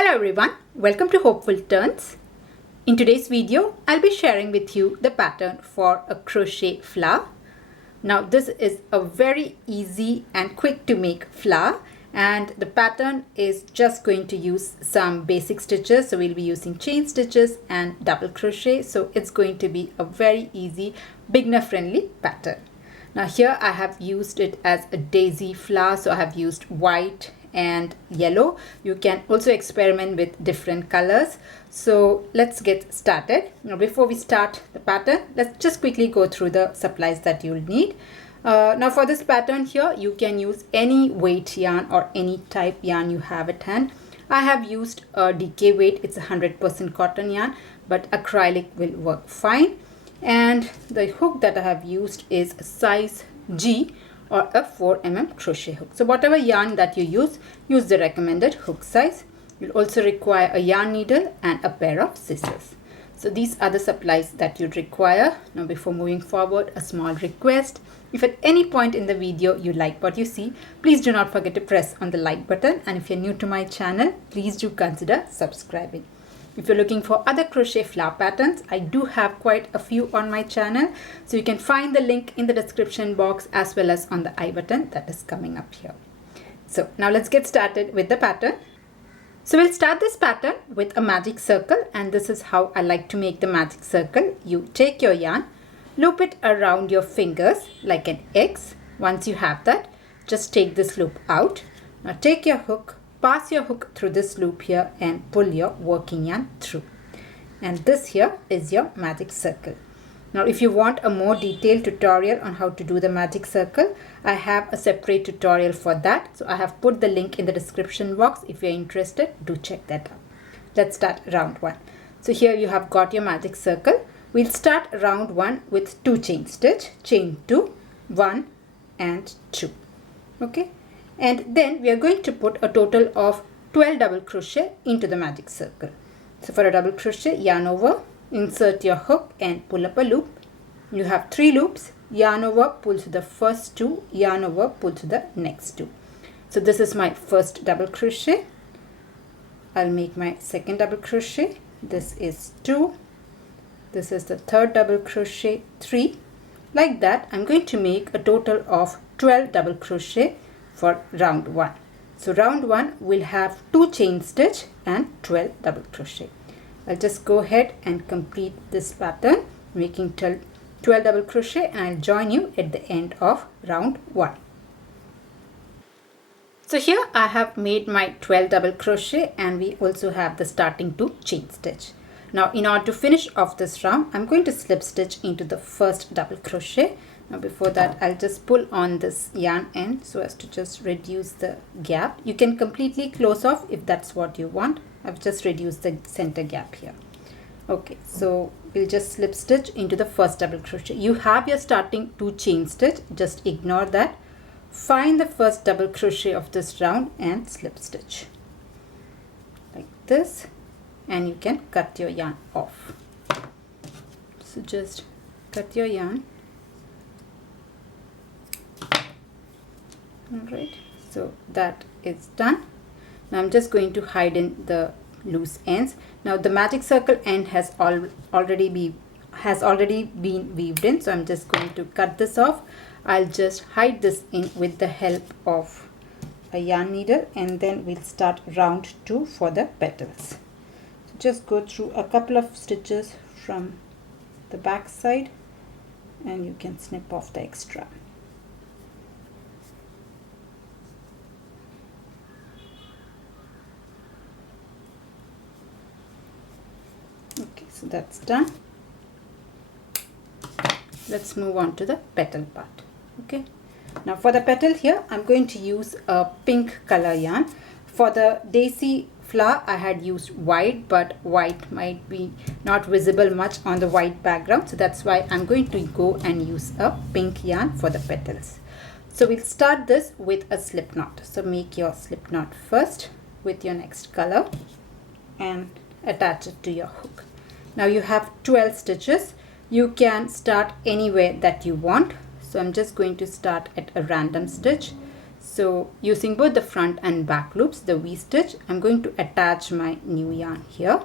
Hello everyone, welcome to Hopeful Turns. In today's video, I'll be sharing with you the pattern for a crochet flower. Now this is a very easy and quick to make flower, and the pattern is just going to use some basic stitches. So we'll be using chain stitches and double crochet. So it's going to be a very easy, beginner friendly pattern. Now here I have used it as a daisy flower. So I have used white and yellow. You can also experiment with different colors. So let's get started. Now before we start the pattern, let's just quickly go through the supplies that you'll need. Now for this pattern here, you can use any weight yarn or any type yarn you have at hand. I have used a DK weight. It's 100% cotton yarn, but acrylic will work fine. And the hook that I have used is size G or a 4mm crochet hook. So whatever yarn that you use the recommended hook size. You'll also require a yarn needle and a pair of scissors. So these are the supplies that you'd require. Now before moving forward, a small request. If at any point in the video you like what you see, please do not forget to press on the like button. And if you're new to my channel, please do consider subscribing. If you're looking for other crochet flower patterns, I do have quite a few on my channel. So you can find the link in the description box as well as on the I button that is coming up here. So now let's get started with the pattern. So we'll start this pattern with a magic circle, and this is how I like to make the magic circle. You take your yarn, loop it around your fingers like an X. Once you have that, just take this loop out. Now take your hook, pass your hook through this loop here and pull your working yarn through. And this here is your magic circle. Now if you want a more detailed tutorial on how to do the magic circle, I have a separate tutorial for that. So I have put the link in the description box. If you're interested, do check that out. Let's start round one. So here you have got your magic circle. We'll start round one with 2 chain stitch, chain 2, 1 and 2. Okay. And then we are going to put a total of 12 double crochet into the magic circle. So for a double crochet, yarn over, insert your hook and pull up a loop. You have 3 loops, yarn over, pull to the first 2, yarn over, pull to the next 2. So this is my first double crochet. I'll make my second double crochet. This is 2. This is the third double crochet, 3. Like that, I'm going to make a total of 12 double crochet for round 1. So round 1 will have 2 chain stitch and 12 double crochet. I'll just go ahead and complete this pattern, making 12 double crochet, and I'll join you at the end of round 1. So here I have made my 12 double crochet, and we also have the starting 2 chain stitch. Now in order to finish off this round, I'm going to slip stitch into the first double crochet. Now before that, I'll just pull on this yarn end so as to just reduce the gap. You can completely close off if that's what you want. I've just reduced the center gap here. Okay, so we'll just slip stitch into the first double crochet. You have your starting 2 chain stitch, just ignore that. Find the first double crochet of this round and slip stitch like this, and you can cut your yarn off. So just cut your yarn. Alright, so that is done. Now I'm just going to hide in the loose ends. Now the magic circle end has already been weaved in, so I'm just going to cut this off. I'll just hide this in with the help of a yarn needle, and then we'll start round 2 for the petals. So just go through a couple of stitches from the back side, and you can snip off the extra. Okay, so that's done. Let's move on to the petal part. Okay, now for the petal here, I'm going to use a pink color yarn. For the daisy flower, I had used white, but white might be not visible much on the white background. So that's why I'm going to go and use a pink yarn for the petals. So we'll start this with a slip knot. So make your slip knot first with your next color and attach it to your hook. Now you have 12 stitches. You can start anywhere that you want. So I'm just going to start at a random stitch. So using both the front and back loops, the V-stitch, I'm going to attach my new yarn here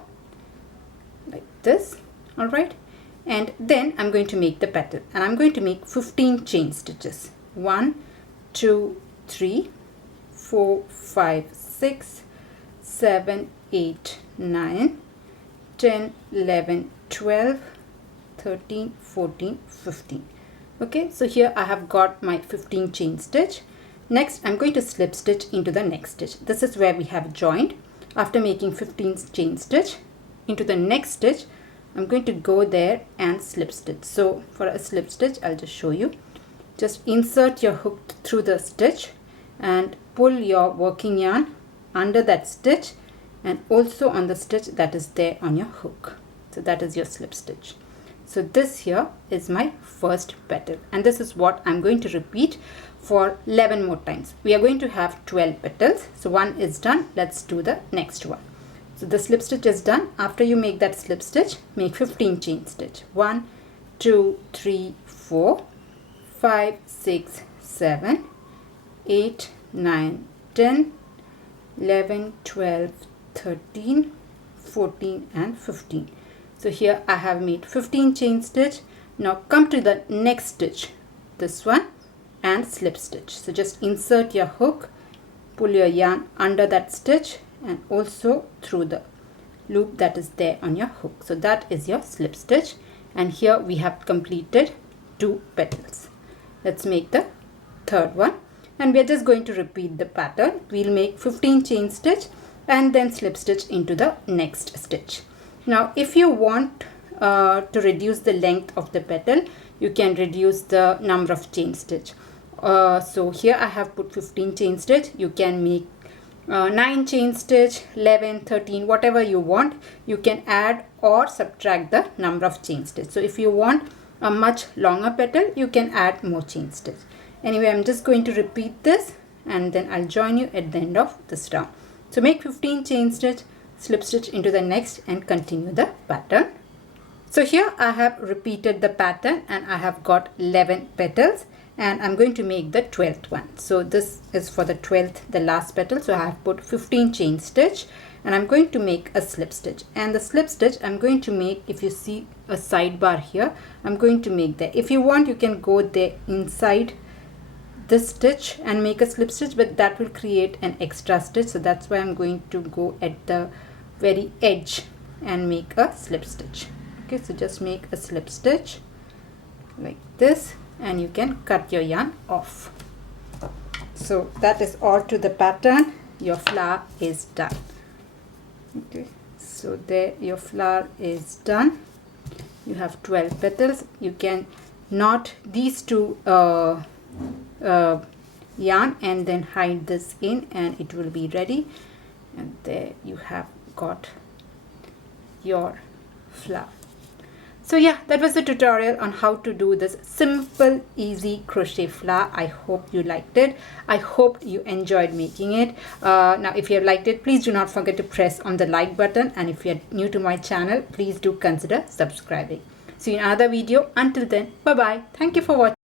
like this. All right, and then I'm going to make the petal, and I'm going to make 15 chain stitches. 1 2 3 4 5 6 7 8 9 10 11 12 13 14 15. Okay, so here I have got my 15 chain stitch. Next I'm going to slip stitch into the next stitch. This is where we have joined. After making 15 chain stitch into the next stitch, I'm going to go there and slip stitch. So for a slip stitch, I'll just show you. Just insert your hook through the stitch and pull your working yarn under that stitch and also on the stitch that is there on your hook. So that is your slip stitch. So this here is my first petal, and this is what I'm going to repeat for 11 more times. We are going to have 12 petals. So one is done. Let's do the next one. So the slip stitch is done. After you make that slip stitch, make 15 chain stitch. 1 2 3 4 5 6 7 8 9 10 11 12 13 14 and 15. So here I have made 15 chain stitch. Now come to the next stitch, this one, and slip stitch. So just insert your hook, pull your yarn under that stitch and also through the loop that is there on your hook. So that is your slip stitch, and here we have completed 2 petals. Let's make the third one, and we are just going to repeat the pattern. We'll make 15 chain stitch and then slip stitch into the next stitch. Now if you want to reduce the length of the petal, you can reduce the number of chain stitch. So here I have put 15 chain stitch. You can make 9 chain stitch, 11, 13, whatever you want. You can add or subtract the number of chain stitch. So if you want a much longer petal, you can add more chain stitch. Anyway, I'm just going to repeat this and then I'll join you at the end of this round. So make 15 chain stitch, slip stitch into the next and continue the pattern. So here I have repeated the pattern and I have got 11 petals, and I'm going to make the 12th one. So this is for the 12th, the last petal. So I have put 15 chain stitch and I'm going to make a slip stitch, and the slip stitch I'm going to make, if you see a sidebar here, I'm going to make there. If you want, you can go there inside this stitch and make a slip stitch, but that will create an extra stitch. So that's why I'm going to go at the very edge and make a slip stitch. Okay, so just make a slip stitch like this and you can cut your yarn off. So that is all to the pattern. Your flower is done. Okay, so there your flower is done. You have 12 petals. You can knot these two yarn and then hide this in and it will be ready, and there you have got your flower. So yeah, that was the tutorial on how to do this simple easy crochet flower. I hope you liked it. I hope you enjoyed making it. Now if you have liked it, please do not forget to press on the like button, and if you are new to my channel, please do consider subscribing. See you in another video. Until then, bye bye. Thank you for watching.